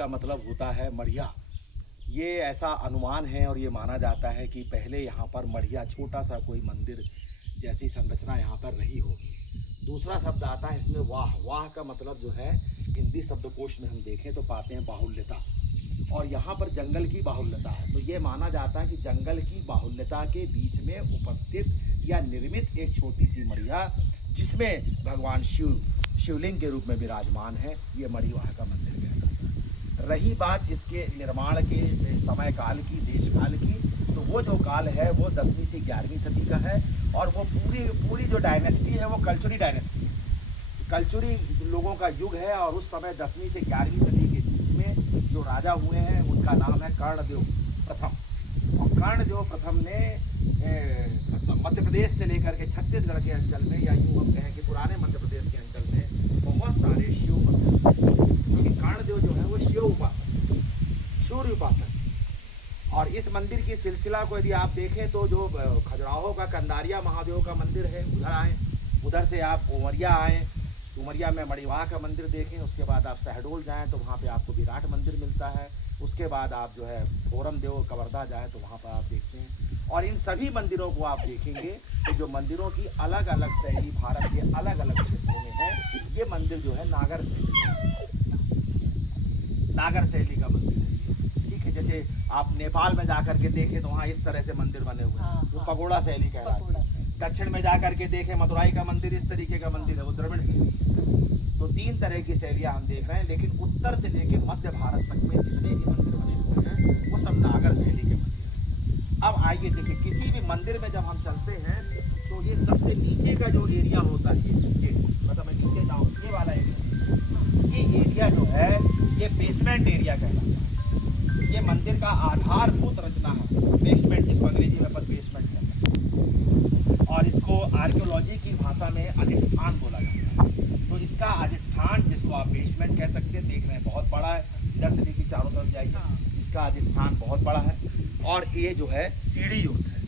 का मतलब होता है मढ़िया। ये ऐसा अनुमान है और ये माना जाता है कि पहले यहाँ पर मढ़िया छोटा सा कोई मंदिर जैसी संरचना यहाँ पर रही होगी। दूसरा शब्द आता है इसमें वाह। वाह का मतलब जो है हिंदी शब्दकोश में हम देखें तो पाते हैं बाहुल्यता, और यहाँ पर जंगल की बाहुल्यता है। तो ये माना जाता है कि जंगल की बाहुल्यता के बीच में उपस्थित या निर्मित एक छोटी सी मढ़िया जिसमें भगवान शिवलिंग के रूप में विराजमान है, ये मढ़ीवाह का मंदिर कहलाता है। रही बात इसके निर्माण के समय काल की, देश काल की, तो वो जो काल है वो 10वीं से 11वीं सदी का है, और वो पूरी जो डायनेस्टी है वो कल्चुरी डायनेस्टी है, कल्चुरी लोगों का युग है। और उस समय 10वीं से 11वीं सदी के बीच में जो राजा हुए हैं उनका नाम है कर्णदेव प्रथम। और कर्णदेव प्रथम ने मध्य प्रदेश से लेकर के छत्तीसगढ़ के अंचल में, या यूँ हम कहें कि पुराने मध्य प्रदेश के अंचल में बहुत सारे शिव मंदिर, क्योंकि कर्णदेव जो है वो शिव उपासक, सूर्य उपासक। और इस मंदिर की सिलसिला को यदि आप देखें तो जो खजुराहो का कंदारिया महादेव का मंदिर है, उधर आएँ, उधर से आप उमरिया आएँ, उमरिया में मढ़ीवाह का मंदिर देखें, उसके बाद आप शहडोल जाएं तो वहाँ पे आपको विराट मंदिर मिलता है, उसके बाद आप जो है फोरम देव कवर्धा जाएं तो वहाँ पर आप देखते हैं। और इन सभी मंदिरों को आप देखेंगे तो जो मंदिरों की अलग अलग शैली भारत के अलग अलग क्षेत्रों में है। ये मंदिर जो है नागर शैली का मंदिर है, ठीक है। जैसे आप नेपाल में जाकर के देखें तो वहाँ इस तरह से मंदिर बने हुए हैं, वो पगोड़ा शैली कहलाती है। दक्षिण में जाकर के देखें मदुराई का मंदिर इस तरीके का मंदिर है, वो द्रविड़ शैली है। तो 3 तरह की शैलियाँ हम देख रहे हैं, लेकिन उत्तर से लेकर मध्य भारत तक में जितने भी मंदिर बने हुए हैं वो सब नागर शैली के मंदिर हैं। अब आइए देखिए, किसी भी मंदिर में जब हम चलते हैं तो ये सबसे नीचे का जो एरिया होता है, ये मतलब मैं नीचे जाऊँ, ये वाला एरिया, ये एरिया जो है ये बेसमेंट एरिया कहलाता है। ये मंदिर का आधारभूत रचना है, बेसमेंट, जिसको अंग्रेजी में अपन बेसमेंट कह सकते हैं, और इसको आर्कियोलॉजी की भाषा में अधिष्ठान बोला जाता है। तो इसका अधिष्ठान, जिसको आप बेसमेंट कह सकते हैं, देख रहे हैं बहुत बड़ा है। इधर से देखिए, चारों तरफ जाइए, इसका अधिष्ठान बहुत बड़ा है, और ये जो है सीढ़ी युक्त है,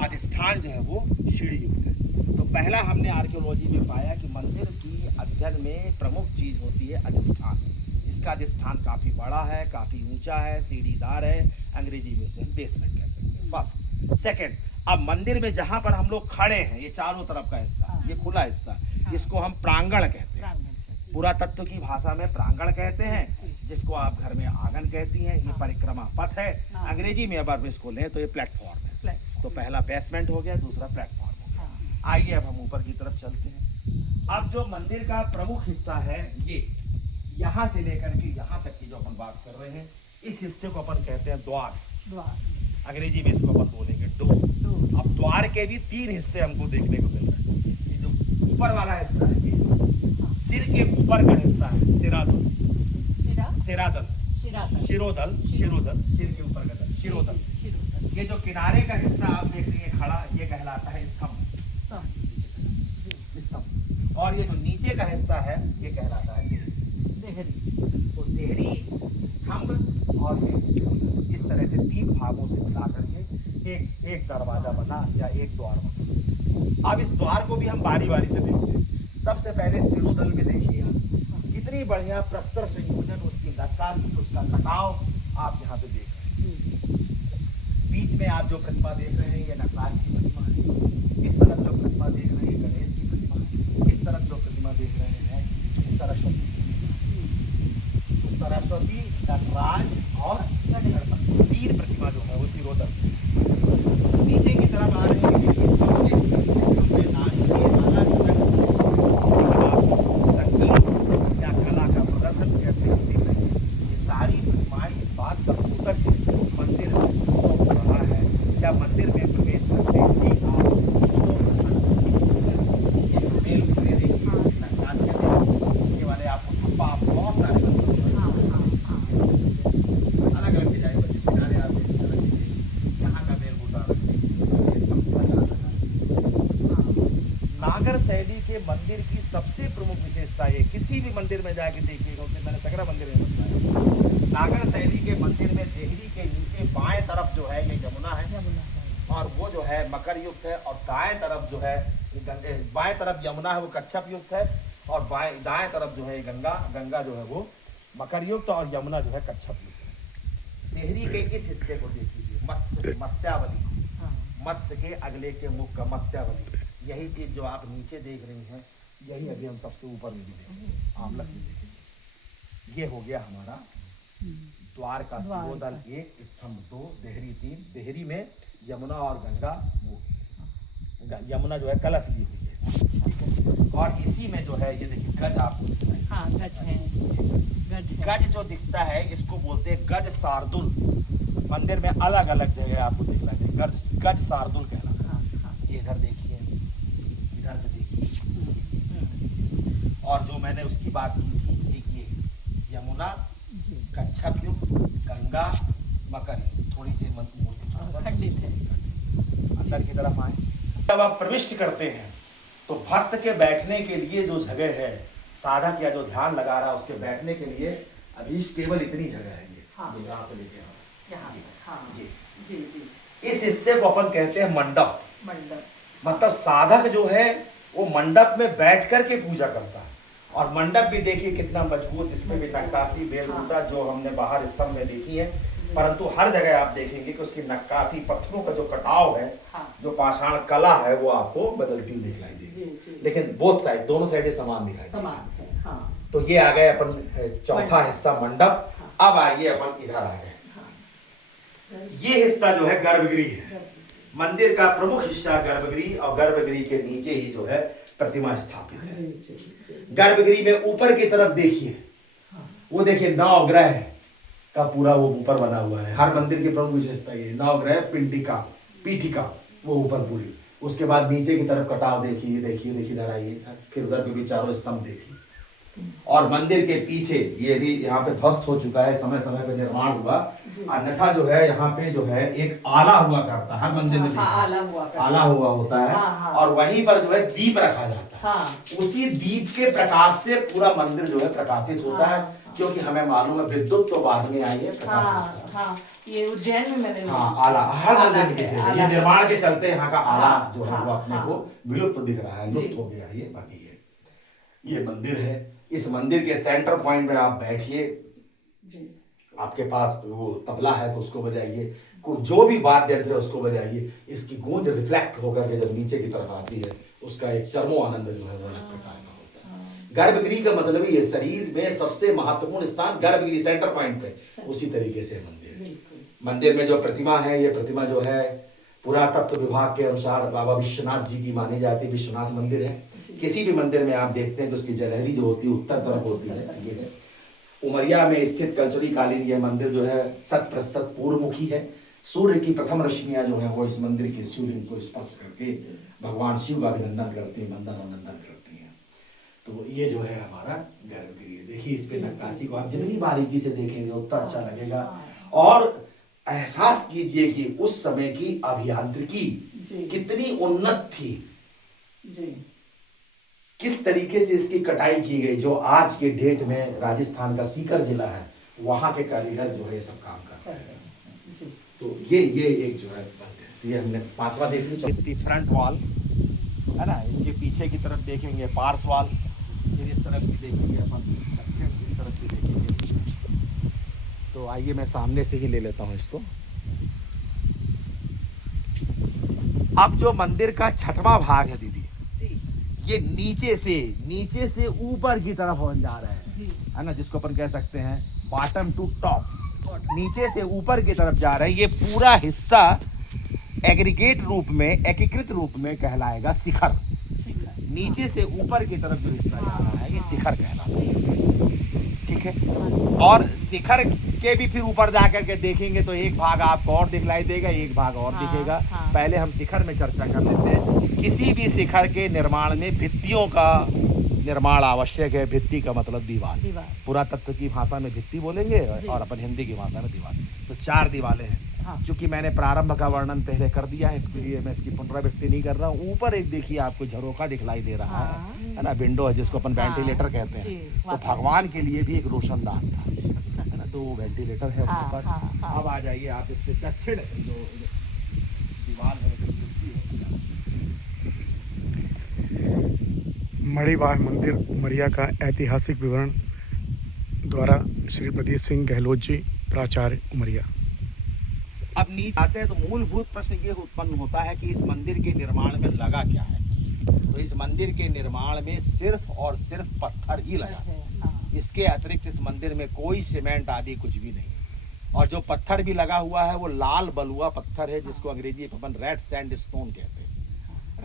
अधिष्ठान जो है वो सीढ़ी युक्त है। तो पहला हमने आर्कियोलॉजी में पाया कि मंदिर की अध्ययन में प्रमुख चीज़ होती है अधिष्ठान। इसका अधिष्ठान काफ़ी बड़ा है, काफ़ी ऊंचा है, सीढ़ीदार है, अंग्रेजी में से बेसमेंट कह सकते हैं। फर्स्ट। सेकंड, अब मंदिर में जहाँ पर हम लोग खड़े हैं, ये चारों तरफ का हिस्सा, ये खुला हिस्सा, इसको हम प्रांगण कहते हैं। पुरातत्व की भाषा में प्रांगण कहते हैं, जिसको आप घर में आंगन कहती हैं। ये परिक्रमा पथ है, अंग्रेजी में अगर इसको लें तो ये प्लेटफॉर्म है। तो पहला बेसमेंट हो गया, दूसरा प्लेटफॉर्म हो गया। आइए अब हम ऊपर की तरफ चलते हैं। अब जो मंदिर का प्रमुख हिस्सा है, ये यहाँ से लेकर के यहाँ तक की जो अपन बात कर रहे हैं, इस हिस्से को अपन कहते हैं द्वार। अंग्रेजी में इसको अपन बोलेंगे डोर। अब द्वार के भी 3 हिस्से हमको देखने को मिल रहे हैं। ये जो ऊपर वाला हिस्सा है, ये सिर के ऊपर का हिस्सा है, शिरोदल, सिर के ऊपर का दल, शिरोदल। ये जो किनारे का हिस्सा आप देख रही हैं खड़ा, ये कहलाता है स्तंभ। और ये जो नीचे का हिस्सा है, ये कहलाता है देहरी। तो देहरी, स्तंभ और ये शिरोदल, इस तरह से 3 भागों से मिला करके एक दरवाजा बना या एक द्वार बना। अब इस द्वार को भी हम बारी बारी से देखते हैं। सबसे पहले शिरोदल में देखिए आप, कितनी बढ़िया प्रस्तर संयोजन, उसकी नक्काशी, उसका कटाव आप यहाँ पे देख रहे हैं। बीच में आप जो प्रतिमा देख रहे हैं, ये नटराज की प्रतिमा है। इस तरफ जो प्रतिमा देख रहे हैं, गणेश की प्रतिमा है। इस तरफ जो प्रतिमा देख रहे हैं, सरस्वती। तो सरस्वती, नटराज और गणपति, 3 प्रतिमा जो है वो शिरोदल। नीचे की तरफ आ रहे हैं, मंदिर में प्रवेश करते ही आप ये वाले आपको खंबा, बहुत सारे अलग अलग डिजाइन बने किनारे आप यहाँ का मेल बूटा। नागर शैली के मंदिर की सबसे प्रमुख विशेषता है, किसी भी मंदिर में जाके देखिए, क्योंकि मैंने सगरा मंदिर में बताया, नागर शैली के मंदिर में देहरी के नीचे बाएं तरफ जो है ये यमुना है, और वो जो है मकर युक्त है, और दाएं तरफ जो है बाएं तरफ यमुना है, वो कच्छप युक्त है, और दाएं तरफ जो है गंगा जो है वो मकर युक्त और यमुना जो है कच्छप युक्त है। देहरी के इस हिस्से को देख लीजिए, मत्स्य मत्स्यावली, मत्स्य के अगले के मुख का मत्स्यावली, यही चीज जो आप नीचे देख रही हैं यही अभी हम सबसे ऊपर में भी देखेंगे, आमलक में देखेंगे। ये हो गया हमारा द्वार का शिरोदल 1, स्तंभ 2, देहरी 3। देहरी में यमुना और गंगा, वो यमुना जो है कलश ली हुई है, ठीक है। और इसी में जो है ये देखिए गज आपको दिखता है, हाँ गज है, गज जो दिखता है इसको बोलते हैं गज शार्दुल। मंदिर में अलग अलग जगह आपको दिखला दे, गज शार्दुल कहलाता है। ये इधर देखिए, इधर पे देखिए, और जो मैंने उसकी बात की थी, एक ये यमुना, कच्छप युक्त, गंगा, मकर युक्त, थोड़ी सी मूर्ति खंडित है। अंदर की तरफ आए, जब आप प्रविष्ट करते हैं तो भक्त के बैठने के लिए जो जगह है, साधक या जो ध्यान लगा रहा है उसके बैठने के लिए अभी केवल इतनी जगह है। ये यहाँ से लेके ये जी जी, इस हिस्से को अपन कहते हैं मंडप। मंडप मतलब साधक जो है वो मंडप में बैठ कर के पूजा करता है। और मंडप भी देखिए कितना मजबूत, इसमें भी नक्काशी बेलबूटा जो हमने बाहर स्तंभ में देखी है, परंतु हर जगह आप देखेंगे कि उसकी नक्काशी, पत्थरों का जो कटाव है, जो पाषाण कला है, वो आपको बदलती हुई दिखलाई देगी। लेकिन बोथ साइड, दोनों साइड समान दिखाई देगी। तो ये आ गए अपन चौथा हिस्सा मंडप। अब आइए अपन इधर आ गए, ये हिस्सा जो है गर्भगृह है। मंदिर का प्रमुख हिस्सा गर्भगृह, और गर्भगृह के नीचे ही जो है प्रतिमा स्थापित है। गर्भगृह में ऊपर की तरफ देखिए, वो देखिए नवग्रह का पूरा वो ऊपर बना हुआ है। हर मंदिर की प्रमुख विशेषता ये नवग्रह, पिंडिका, पीठिका, वो ऊपर पूरी। उसके बाद नीचे की तरफ कटाव देखिए, देखिए देखिए इधर आइए, फिर उधर भी चारों स्तंभ देखिए। और मंदिर के पीछे ये भी यहाँ पे ध्वस्त हो चुका है, समय समय पे निर्माण हुआ। अन्यथा जो है यहाँ पे जो है एक आला हुआ करता है, हर मंदिर में आला हुआ होता है। और वहीं पर जो है दीप रखा जाता है। उसी दीप के प्रकाश से पूरा मंदिर जो है प्रकाशित होता है, क्योंकि हमें मालूम है विद्युत तो बाद में आई है, प्रकाश ये उज्जैन में मैंने आला हर मंदिर में दिखेगा। ये निर्माण के चलते यहाँ का आला जो है वो अपने को विलुप्त दिख रहा है, लुप्त हो गया ये। बाकी ये मंदिर है। इस मंदिर के सेंटर पॉइंट में आप बैठिए, आपके पास वो तबला है तो उसको बजाइए, जो भी वाद्य यंत्र है उसको बजाइए। इसकी गूंज रिफ्लेक्ट होकर के जब नीचे की तरफ आती है, उसका एक चरमो आनंद जो है वो अलग प्रकार का होता है। गर्भगृह का मतलब ये शरीर में सबसे महत्वपूर्ण स्थान गर्भगृह, सेंटर पॉइंट पे। उसी तरीके से मंदिर में जो प्रतिमा है, ये प्रतिमा जो है पुरातत्व विभाग के अनुसार बाबा विश्वनाथ जी की मानी जाती है। विश्वनाथ मंदिर है। किसी भी मंदिर में आप देखते हैं कि उसकी जलहरी जो होती है उत्तर तरफ होती है। ये है उमरिया में स्थित कलचुरी कालीन यह मंदिर जो है 100% पूर्वमुखी है। सूर्य की प्रथम रश्मियां जो है वो इस मंदिर के शिवलिंग को स्पर्श करके भगवान शिव का अभिनंदन करते हैं, वंदन और नंदन करते हैं। तो ये जो है हमारा गर्भगृह। देखिए इस पे नक्काशी को आप जितनी बारीकी से देखेंगे उतना अच्छा लगेगा। और एहसास कीजिए कि उस समय की अभियांत्रिकी कितनी उन्नत थी, किस तरीके से इसकी कटाई की गई। जो आज के डेट में राजस्थान का सीकर जिला है, वहां के कारीगर जो है ये सब काम कर रहे हैं। तो ये एक जो है ये हमने पांचवा देख ली। फ्रंट वॉल है ना, इसके पीछे की तरफ देखेंगे पार्श्व वॉल, फिर इस तरफ भी देखेंगे अपन, इस तरफ भी देखेंगे। तो आइए मैं सामने से ही ले लेता हूँ इसको। अब जो मंदिर का छठवां भाग है दीदी, ये नीचे से ऊपर की तरफ बन जा रहा है ना, जिसको अपन कह सकते हैं बॉटम टू टॉप, नीचे से ऊपर की तरफ जा रहा है। ये पूरा हिस्सा एग्रीगेट रूप में, एकीकृत रूप में कहलाएगा शिखर। नीचे से ऊपर की तरफ जो हिस्सा जा रहा है ये शिखर कहलाता है, ठीक है। और शिखर के भी फिर ऊपर जाकर के देखेंगे तो एक भाग आपको और दिखलाई देगा, एक भाग और दिखेगा। पहले हम शिखर में चर्चा कर लेते हैं। किसी भी शिखर के निर्माण में भित्तियों का निर्माण आवश्यक है। भित्ति का मतलब दीवार। पुरातत्व की भाषा में भित्ति बोलेंगे और अपन हिंदी की भाषा में दीवार। तो 4 दीवारें हैं। चूंकि मैंने प्रारंभ का वर्णन पहले कर दिया है, इसके लिए मैं इसकी पुनरावृत्ति नहीं कर रहा हूँ। ऊपर एक देखिए आपको झरोखा दिखलाई दे रहा है ना, विंडो है जिसको अपन वेंटिलेटर कहते हैं। तो भगवान के लिए भी एक रोशनदान था, है ना, तो वो वेंटिलेटर है ऊपर। अब आ जाइए आप इसके दक्षिण जो दीवार है, मणिवाह मंदिर उमरिया का ऐतिहासिक विवरण द्वारा श्री प्रदीप सिंह गहलोत जी, प्राचार्य उमरिया। अब नीचे आते हैं तो मूलभूत प्रश्न ये उत्पन्न होता है कि इस मंदिर के निर्माण में लगा क्या है। तो इस मंदिर के निर्माण में सिर्फ और सिर्फ पत्थर ही लगा है। इसके अतिरिक्त इस मंदिर में कोई सीमेंट आदि कुछ भी नहीं। और जो पत्थर भी लगा हुआ है वो लाल बलुआ पत्थर है, जिसको अंग्रेजी में अपन रेड सैंड स्टोन कहते हैं।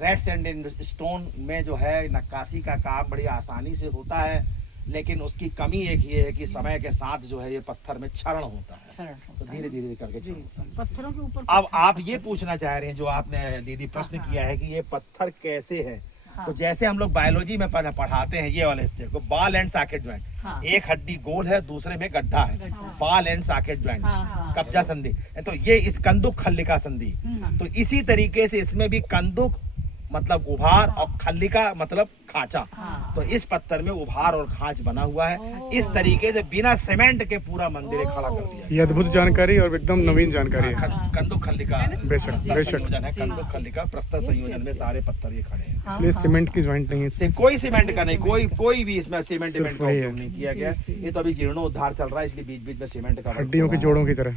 रेड सैंड स्टोन में जो है नक्काशी का काम बड़ी आसानी से होता है, लेकिन उसकी कमी एक ये है कि समय के साथ जो है ये पत्थर में क्षरण होता है, तो धीरे धीरे करके क्षरण होता है। पत्थरों के ऊपर अब आप ये पूछना चाह रहे हैं, जो आपने दीदी प्रश्न किया है कि ये पत्थर कैसे है। तो जैसे हम लोग बायोलॉजी में पढ़ाते हैं ये वाले हिस्से को, बॉल एंड सॉकेट ज्वाइंट। एक हड्डी गोल है, दूसरे में गड्ढा है, बॉल एंड सॉकेट ज्वाइंट, कब्जा संधि। तो ये इस कंदुक खल्लिका संधि। तो इसी तरीके से इसमें भी कंदुक मतलब उभार और खल्लिका मतलब खांचा। तो इस पत्थर में उभार और खांच बना हुआ है। इस तरीके से बिना सीमेंट के पूरा मंदिर खड़ा कर दिया। ये अद्भुत जानकारी और एकदम नवीन जानकारी है। कंदुक खल्लिका बेशक संयोजन है। कंदुक खल्लिका प्रस्तर संयोजन में सारे पत्थर ये खड़े हैं। इसलिए सीमेंट की ज्वाइंट नहीं है इसमें। कोई सीमेंट का नहीं, कोई भी इसमें सीमेंट का उपयोग नहीं किया गया। ये तो अभी जीर्णोद्धार चल रहा है, इसलिए बीच बीच में सीमेंट का हड्डियों के जोड़ों की तरह।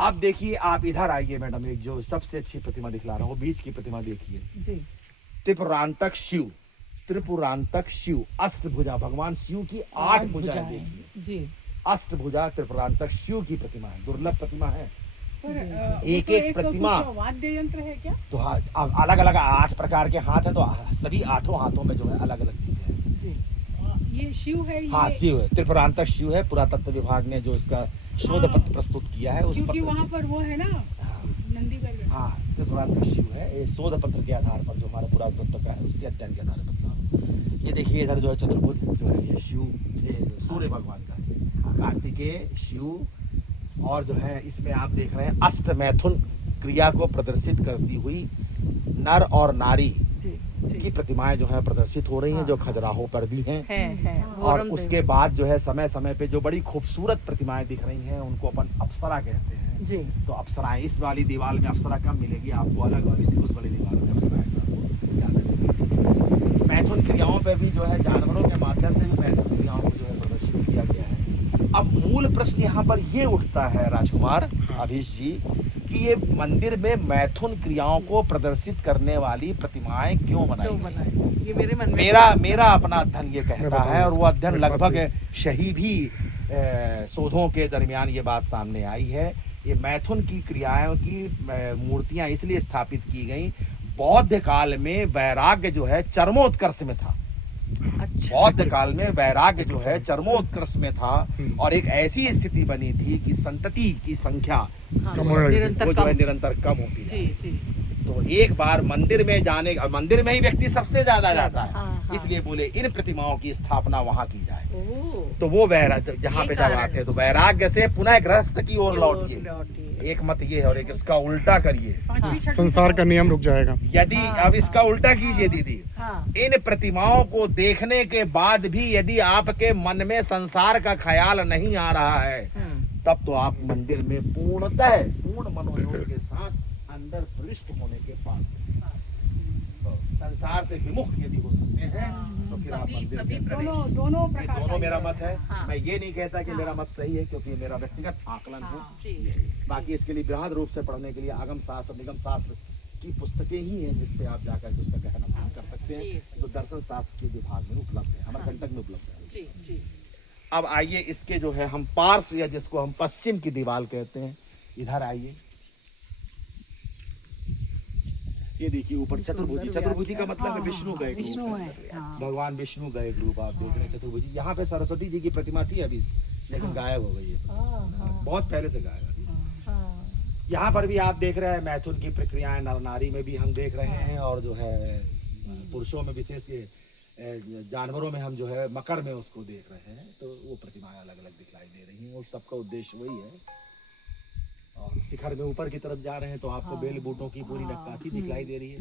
अब देखिए, आप इधर आइए मैडम, एक जो सबसे अच्छी प्रतिमा दिखला रहा हूँ, बीच की प्रतिमा देखिए। त्रिपुरांतक शिव, त्रिपुरांतक शिव, अष्टभुजा, भगवान शिव की 8 भुजाएं देखिए। अष्टभुजा त्रिपुरांतक शिव की प्रतिमा है, दुर्लभ प्रतिमा है। एक एक प्रतिमा वाद्य यंत्र है क्या? तो अलग अलग 8 प्रकार के हाथ है, तो सभी 8 हाथों में जो है अलग अलग चीजें हैं। ये शिव है? हाँ, शिव है, त्रिपुरांतक शिव है। पुरातत्व विभाग ने जो इसका शोध पत्र प्रस्तुत किया है उस पर, वहाँ पर वो है ना नंदी। हाँ, त्रिपुरांतक शिव है। ये शोध पत्र के आधार पर जो हमारा पुरातत्व का है उसके अध्ययन के आधार पर। ये देखिए इधर जो है चतुर्भुज जो है ये शिव सूर्य भगवान का है, कार्तिकेय शिव। और जो है इसमें आप देख रहे हैं अष्ट मैथुन क्रिया को प्रदर्शित करती हुई नर और नारी की प्रतिमाएं जो है प्रदर्शित हो रही हैं, जो खजुराहो पर भी हैं। और उसके बाद जो है समय समय पे जो बड़ी खूबसूरत प्रतिमाएं दिख रही हैं उनको अपन अप्सरा कहते हैं जी। तो अप्सराएं इस वाली दीवार में अप्सरा कम मिलेगी आपको, अलग वाली उस वाली दीवार में अप्सराएं ज्यादा मिलेगी। मैथुन क्रियाओं पे भी जो है जानवरों के माध्यम से भी मैथुन क्रियाओं को जो है प्रदर्शित किया गया है। अब मूल प्रश्न यहाँ पर ये उठता है राजकुमार अभीश जी कि ये मंदिर में मैथुन क्रियाओं को प्रदर्शित करने वाली प्रतिमाएं क्यों बनाई? ये मेरे मन में मेरा अपना अध्ययन ये कहता है, और वो अध्ययन लगभग सही भी शोधों के दरमियान ये बात सामने आई है। ये मैथुन की क्रियाओं की मूर्तियां इसलिए स्थापित की गई, बौद्ध काल में वैराग्य जो है चरमोत्कर्ष में था। बौद्ध काल में वैराग्य जो है चरमोत्कर्ष में था, और एक ऐसी स्थिति बनी थी कि संतति की संख्या वो जो है निरंतर कम होती है। तो एक बार मंदिर में जाने, मंदिर में ही व्यक्ति सबसे ज्यादा जाता है, इसलिए बोले इन प्रतिमाओं की स्थापना वहां की जाए। तो वो वैराग्य जहाँ पे जब आते हैं तो वैराग्य से पुनः गृहस्थ की ओर लौटिए। एक मत ये है, और एक इसका उल्टा करिए, संसार का नियम रुक जाएगा। यदि अब इसका उल्टा कीजिए दीदी, इन प्रतिमाओं को देखने के बाद भी यदि आपके मन में संसार का ख्याल नहीं आ रहा है, तब तो आप मंदिर में पूर्ण मनोयोग के साथ अंदर प्रविष्ट होने के बाद संसार से विमुख यदि हो सकते हैं तो फिर आप मंदिर में दोनों मेरा मत है। मैं ये नहीं कहता कि मेरा मत सही है, क्योंकि मेरा व्यक्तिगत आकलन है। बाकी इसके लिए बृहद रूप से पढ़ने के लिए आगम शास्त्र निगम शास्त्र की पुस्तकें ही हैं जिसपे आप जाकर के उसका गहन अध्ययन कर सकते हैं, जो दर्शन शास्त्र के विभाग में उपलब्ध है, अमरकंटक में उपलब्ध है। अब आइए इसके जो है हम पार्श्व या जिसको हम पश्चिम की दीवार कहते हैं, इधर आइए। ये देखिए ऊपर चतुर्भुजी, चतुर्भुजी का मतलब है विष्णु का एक रूप है, भगवान विष्णु का एक रूप आप देख रहे हैं चतुर्भुजी। यहाँ पे सरस्वती जी की प्रतिमा थी अभी, लेकिन गायब हो गई है, बहुत पहले से गायब है। यहाँ पर भी आप देख रहे हैं मैथुन की प्रक्रियाएं नर नारी में भी हम देख रहे हैं, और जो है पुरुषों में विशेष जानवरों में हम जो है मकर में उसको देख रहे हैं। तो वो प्रतिमाएं अलग अलग दिखलाई दे रही हैं, और सबका उद्देश्य वही है। और शिखर में ऊपर की तरफ जा रहे हैं तो आपको बेल बूटों की पूरी नक्काशी दिखलाई दे रही है।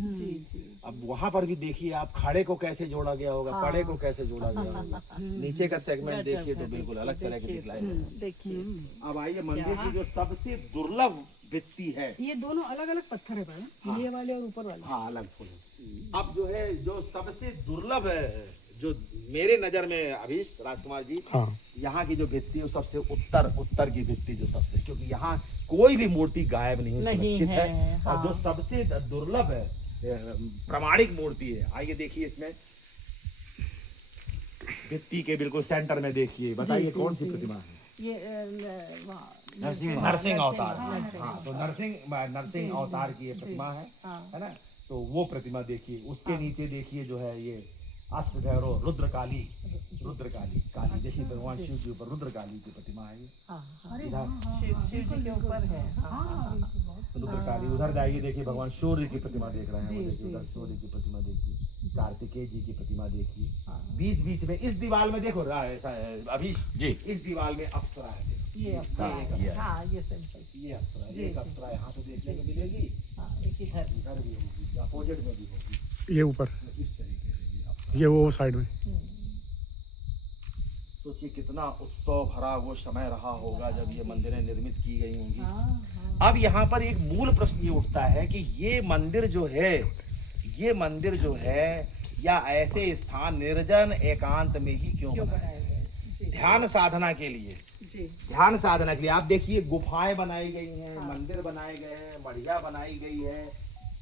अब वहां पर भी देखिए आप खाड़े को कैसे जोड़ा गया होगा, पड़े को कैसे जोड़ा गया होगा, नीचे का सेगमेंट देखिए तो बिल्कुल अलग तरह के दिखलाई दे रही है। अब आइए मंदिर की जो सबसे दुर्लभ भित्ति है, ये दोनों अलग अलग पत्थर है, ये वाले और ऊपर वाले। हाँ, अलग फूल। अब जो है जो सबसे दुर्लभ जो मेरे नजर में अभी राजकुमार जी, हाँ यहाँ की जो भित्ति है वो सबसे उत्तर की भित्ति जो सबसे, क्योंकि यहाँ कोई भी मूर्ति गायब नहीं सुरक्षित है। और जो सबसे दुर्लभ है प्रमाणिक मूर्ति है। आइए देखिए इसमें भित्ति के बिल्कुल सेंटर में देखिए, बताइए कौन सी प्रतिमा है? ये नरसिंह अवतार। हाँ, तो नरसिंह अवतार की ये प्रतिमा है ना। तो वो प्रतिमा देखिए, उसके नीचे देखिए जो है ये अष्टभैरव रुद्रकाली काली देखिए, भगवान शिव के ऊपर रुद्रकाली की प्रतिमा है ये। इधर शिव जी के ऊपर है। रुद्रकाली। उधर जाइए देखिए, भगवान सूर्य की प्रतिमा देख रहे हैं, वो देखिए उधर सूर्य की प्रतिमा देखिए, कार्तिकेय जी की प्रतिमा देखिए। बीच में इस दीवार में देखो अभी जी, इस दीवार में अप्सरा है। ये अप्सरा है, ये सिंपल, ये अप्सरा, एक अप्सरा यहाँ पे देखने को मिलेगी, इधर भी होगी, अपोजिट में भी होगी, ये ऊपर इस तरीके से ये अप्सरा। ये वो साइड में। सोचिए कितना उत्सव भरा वो समय रहा होगा जब ये मंदिरें निर्मित की गई होंगी। अब यहाँ पर एक मूल प्रश्न ये उठता है कि ये मंदिर जो है या ऐसे स्थान निर्जन एकांत में ही क्यों बनाए गए? ध्यान साधना के लिए, ध्यान साधना के लिए। आप देखिए गुफाएं बनाई गई हैं, मंदिर बनाए गए हैं, मढ़िया बनाई गई है,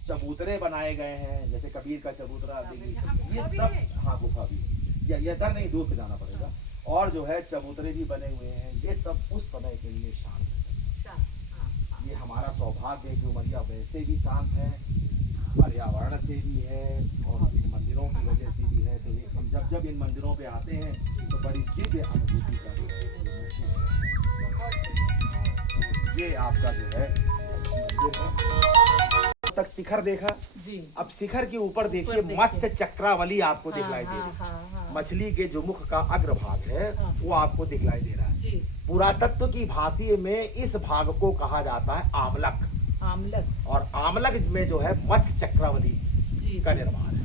चबूतरे बनाए गए हैं, जैसे कबीर का चबूतरा देखिए, ये सब। हाँ, गुफा भी है, ये इधर नहीं, दूर पे जाना पड़ेगा। और जो है चबूतरे भी बने हुए हैं, ये सब उस समय के लिए शांत है। ये हमारा सौभाग्य है कि उमरिया वैसे भी शांत है, पर्यावरण से भी है और इन मंदिरों की वजह से भी है। तो हम जब इन मंदिरों पे आते हैं तो बड़ी दिव्य अनुभूति का ये आपका जो है मंदिर है। तक शिखर देखा जी। अब शिखर के ऊपर देखिए मत्स्य चक्रावली आपको दिखलाई दे रही है। मछली के जो मुख का अग्रभाग है वो आपको दिखलाई दे रहा है। पुरातत्व की भाषा में इस भाग को कहा जाता है आमलक। और आमलक में जो है मत्स्य चक्रावली का निर्माण है,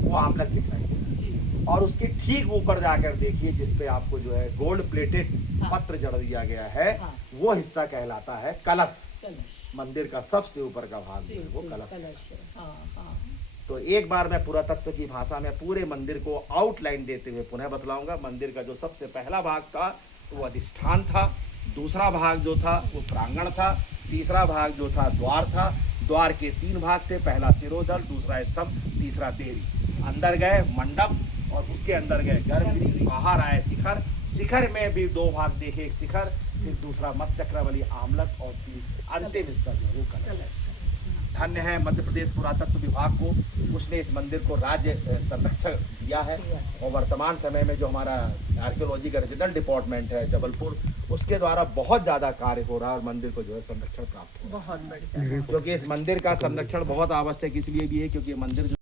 वो आमलक दिखलाई दे रहा है। और उसके ठीक ऊपर जाकर देखिए जिसपे आपको जो है गोल्ड प्लेटेड पत्र जड़ दिया गया है, वो हिस्सा कहलाता है कलश। मंदिर का सबसे ऊपर का भाग जो है वो कलश है। तो एक बार मैं पुरातत्व की भाषा में पूरे मंदिर को आउटलाइन देते हुए पुनः बतलाऊंगा। मंदिर का जो सबसे पहला भाग था वो अधिष्ठान था, दूसरा भाग जो था वो प्रांगण था, तीसरा भाग जो था द्वार था। द्वार के 3 भाग थे, पहला सिरोदल, दूसरा स्तंभ, तीसरा देहरी। अंदर गए मंडप और उसके अंदर गए गर्भगृह, बाहर आए शिखर। शिखर में भी 2 भाग देखे, एक शिखर, फिर दूसरा मत्स्य चक्रावली आमलक और अंतिम हिस्सा जो वो कलश है। धन्य है मध्य प्रदेश पुरातत्व विभाग को, उसने इस मंदिर को राज्य संरक्षण दिया है। और वर्तमान समय में जो हमारा आर्कियोलॉजी का रीजनल डिपार्टमेंट है जबलपुर, उसके द्वारा बहुत ज़्यादा कार्य हो रहा है और मंदिर को जो है संरक्षण प्राप्त हो रहा है। बहुत बढ़िया। क्योंकि इस मंदिर का संरक्षण बहुत आवश्यक इसलिए भी है क्योंकि ये मंदिर